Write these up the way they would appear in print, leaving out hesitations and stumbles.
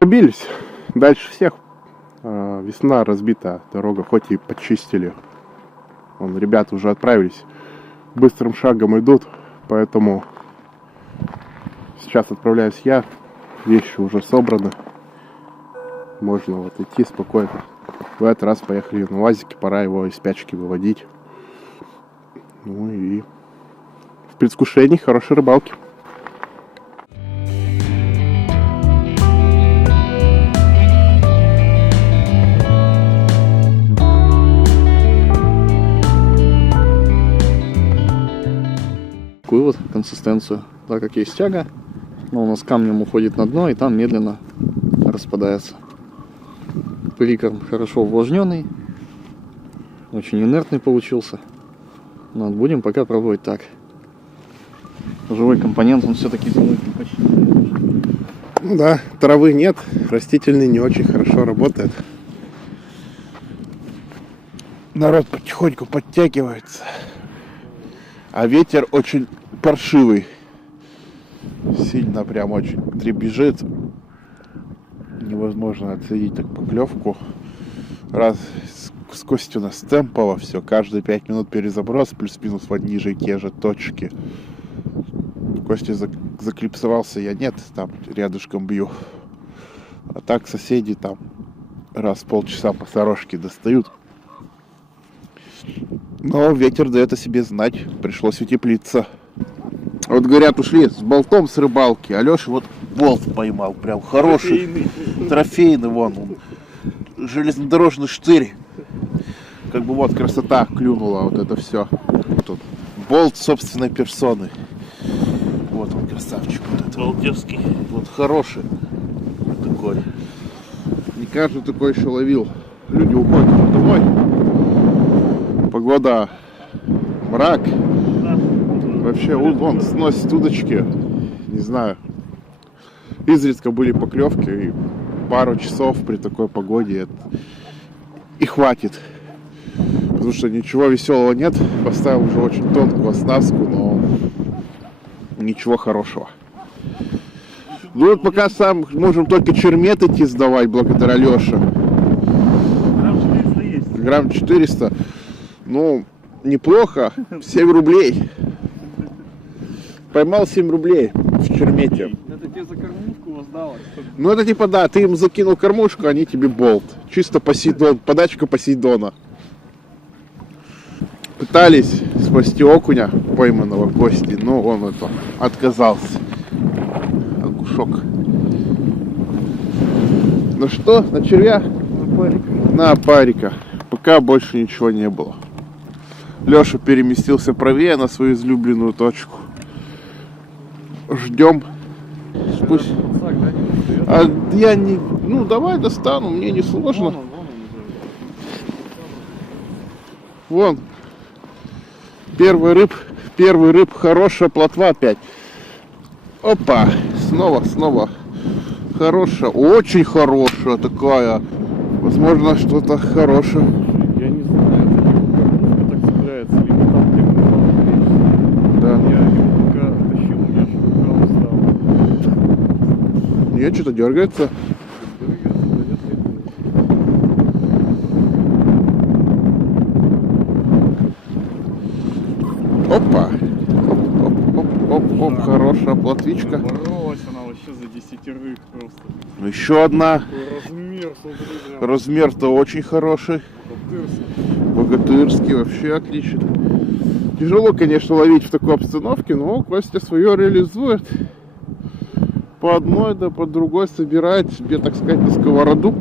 Пробились дальше всех. Весна разбита, дорога хоть и почистили. Вон, ребята уже отправились, быстрым шагом идут, поэтому сейчас отправляюсь я. Вещи уже собраны, можно вот идти спокойно. В этот раз поехали на УАЗике, пора его из спячки выводить. Ну и в предвкушении хорошей рыбалки. Такую вот консистенцию, так как есть тяга, но у нас камнем уходит на дно и там медленно распадается. Прикорм хорошо увлажненный, очень инертный получился. Но будем пока пробовать так. Живой компонент, он все-таки почти. Ну да, травы нет, растительный не очень хорошо работает. Народ потихоньку подтягивается. А ветер очень паршивый. Сильно прям очень дребезжит. Невозможно отследить так поклевку. Раз с Костей у нас темпово все. Каждые 5 минут перезаброс, плюс-минус в одни же и те же точки. Костя заклипсовался, я нет, там рядышком бью. А так соседи там раз в полчаса по сорожке достают. Но ветер дает о себе знать, пришлось утеплиться. Вот говорят, ушли с болтом с рыбалки. Алеша вот болт поймал, прям хороший, трофейный вон он. Железнодорожный штырь. Как бы вот красота клюнула, вот это все. Вот он, болт собственной персоны. Вот он, красавчик. Вот это. Болтевский. Вот хороший. Вот такой. Не каждый такой еще ловил. Люди уходят домой. Погода мрак. Вообще он сносит удочки. Не знаю. Изредка были поклевки. И пару часов при такой погоде и хватит. Потому что ничего веселого нет. Поставил уже очень тонкую оснастку, но ничего хорошего. Ну вот пока сам можем только чермет идти сдавать благодаря Леше. Грамм 400 есть. Грамм 400. Ну, неплохо. 7 рублей. Поймал 7 рублей в чермете. Это тебе за кормушку воздалось. Ну это типа да, ты им закинул кормушку, они тебе болт. Чисто Посейдон, подачка Посейдона. Пытались спасти окуня, пойманного Кости, но он это отказался. Окушок. Ну что, на червя? На парика. На парика. Пока больше ничего не было. Леша переместился правее на свою излюбленную точку. Ждем. Пусть... А я не... Ну давай достану, мне не сложно. Вон. Первый рыб, хорошая плотва опять. Опа, снова. Хорошая, очень хорошая такая. Возможно, что-то хорошее. Я не знаю, кормушка так цепляется, либо там где-то. Да. Я его пока тащил, у меня рука устала. Нет, что-то дергается. Опа. Оп, хорошая плотвичка. Боролась она вообще за десятерых просто. Еще одна. Размер, смотри, прям. Размер-то очень хороший. Богатырский, вообще отлично. Тяжело, конечно, ловить в такой обстановке, но Костя свое реализует. По одной, да по другой собирает себе, так сказать, на сковороду.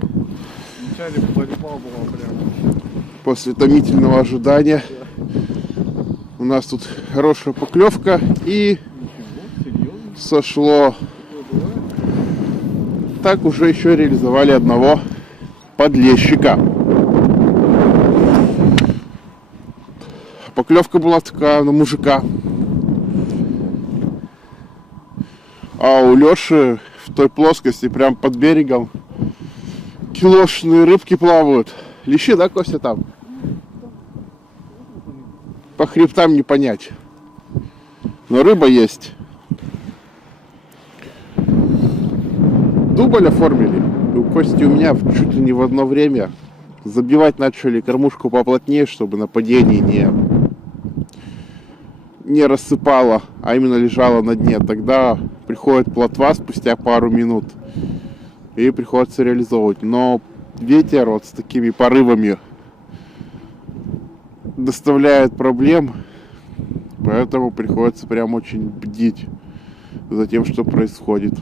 Вначале борьба была прям. После томительного ожидания. У нас тут хорошая поклевка и сошло. Так уже еще реализовали одного подлещика. Поклевка была такая на мужика. А у Леши в той плоскости, прям под берегом, килошные рыбки плавают. Лещи, да, Костя, там? По хребтам не понять. Но рыба есть. дубль оформили. И у Кости, у меня чуть ли не в одно время забивать начали кормушку поплотнее, чтобы нападение не рассыпало, а именно лежало на дне. Тогда приходит плотва спустя пару минут и приходится реализовывать. Но ветер вот с такими порывами доставляет проблем, поэтому приходится прям очень бдить за тем, что происходит.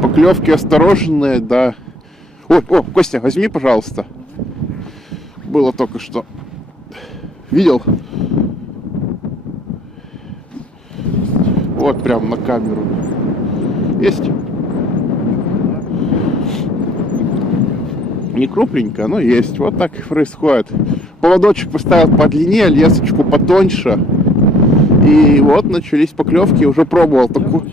Поклевки осторожные, да. Ой, о, Костя, возьми, пожалуйста. Было только что. Видел? Вот прям на камеру. Есть? Не крупненько, но есть. Вот так и происходит. Поводочек поставил подлиннее, лесочку потоньше. И вот начались поклевки. Уже пробовал такую.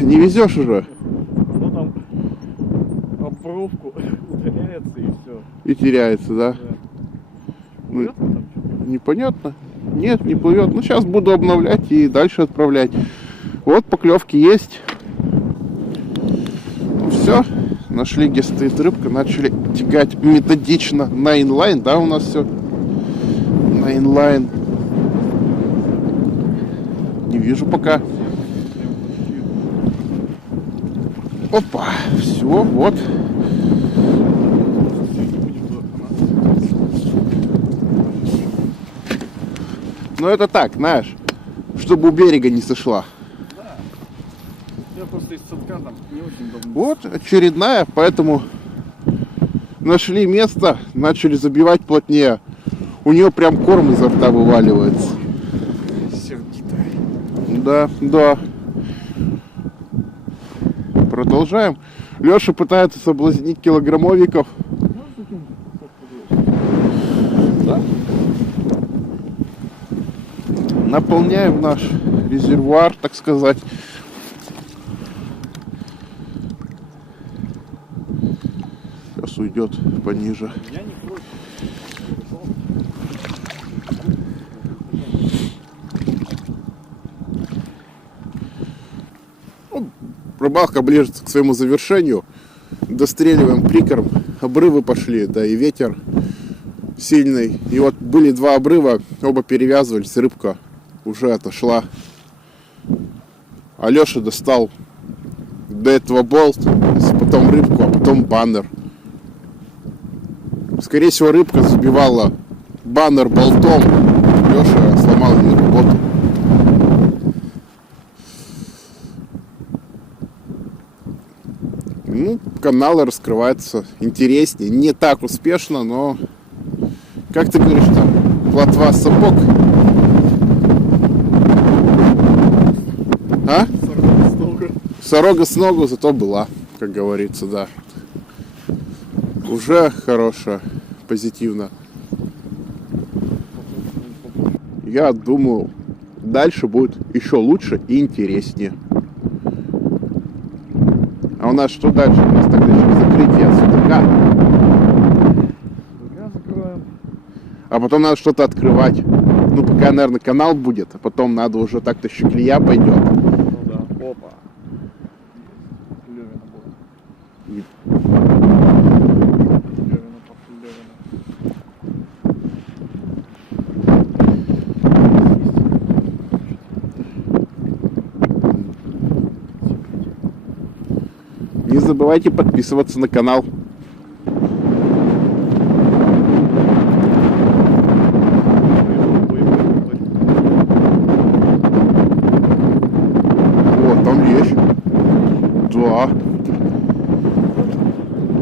Не везешь уже. Ну там обровку ударяется и все. И теряется, да? Ну, непонятно. Нет, не плывет. Ну, сейчас буду обновлять и дальше отправлять. Вот поклевки есть. Ну, все. Нашли, где стоит рыбка. Начали тягать методично на инлайн. Да, у нас все на инлайн. Не вижу пока. Опа. Все, вот. Но это так, знаешь, чтобы у берега не сошла. Да. Я просто из садка там не очень давно. Вот очередная, поэтому нашли место, начали забивать плотнее. У нее прям корм изо рта вываливается. Сердитая. Да, да. Продолжаем. Леша пытается соблазнить килограммовиков. Да. Наполняем наш резервуар, так сказать. Сейчас уйдет пониже. Я не против. Рыбалка ближется к своему завершению. Достреливаем прикорм. Обрывы пошли, да, и ветер сильный. И вот были два обрыва, оба перевязывались, рыбка уже отошла. Алеша достал до этого болт, потом рыбку, а потом баннер. Скорее всего, рыбка забивала баннер болтом. Леша сломал ей работу. Ну, каналы раскрываются интереснее. Не так успешно, но... Как ты говоришь там? Плотва сапог? А? Сорога с ногу, зато была, как говорится, да. Уже хорошая, позитивно. Я думаю, дальше будет еще лучше и интереснее. А у нас что дальше? У нас тогда еще закрытие судака. Закрываем. А потом надо что-то открывать. Ну, пока, наверное, канал будет, а потом надо уже так-то еще клея пойдет. Ну да. Опа. Левина будет. Левина пошли, Левина. Не забывайте подписываться на канал. Вот, там лещ. Да.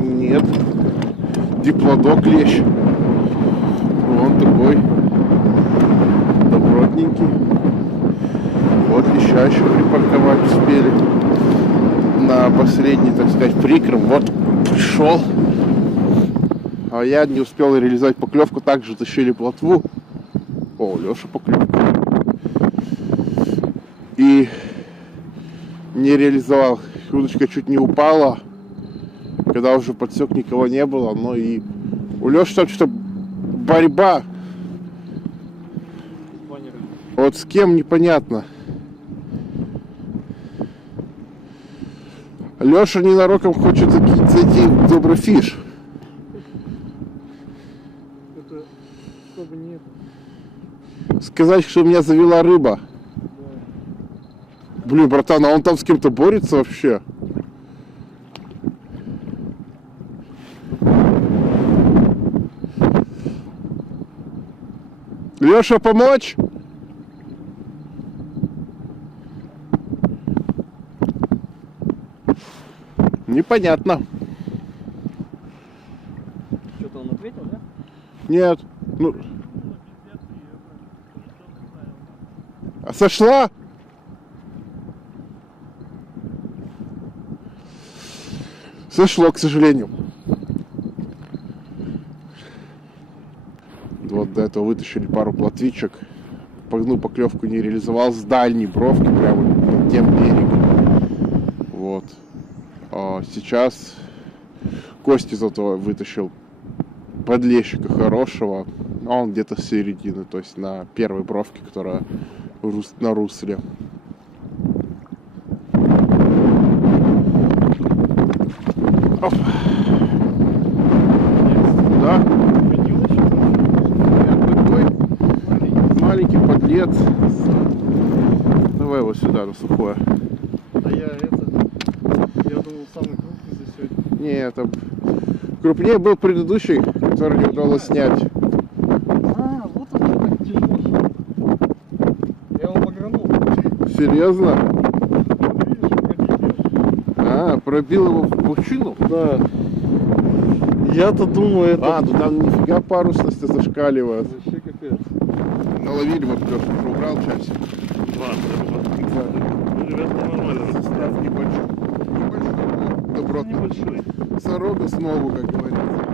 Нет. Диплодок лещ. Он такой добротненький. Вот леща еще припарковать успели. На последний, так сказать, прикорм. Вот пришел. А я не успел реализовать поклевку. Также тащили плотву. О, Леша поклевку. И не реализовал. Удочка чуть не упала. Когда уже подсек, никого не было. Но и у Леши там что-то борьба. Вот с кем непонятно. Леша ненароком хочет зайти в добрый фиш. Это чтобы нет. Сказать, что меня завела рыба. Блин, братан, а он там с кем-то борется вообще? Леша, помочь? Непонятно. Что-то он ответил, да? Нет. Ну. А сошла? Сошло, к сожалению. Вот до этого вытащили пару плотвичек. Ну, поклевку не реализовал с дальней бровки, прямо под тем берегом. Вот. А сейчас Костя зато вытащил подлещика хорошего. А он где-то с середины, то есть на первой бровке, которая на русле. Оп. Да? Маленький подлец. Давай его сюда, на сухое. А я думал, самый крупный за сегодня. Не, это крупнее был предыдущий, который не удалось снять. А, вот он какой тяжелый. Я его погранул. Серьезно? Видишь, пробил. А, пробил его в пучину? Да. Я-то думаю, это... А, ну там нифига парусность зашкаливает. Вообще капец. Наловили, вот Леша уже убрал часик. Ну, ребята, нормально. Состав небольшой. Небольшой. Добротный. Небольшой. Сорока снова, как говорится.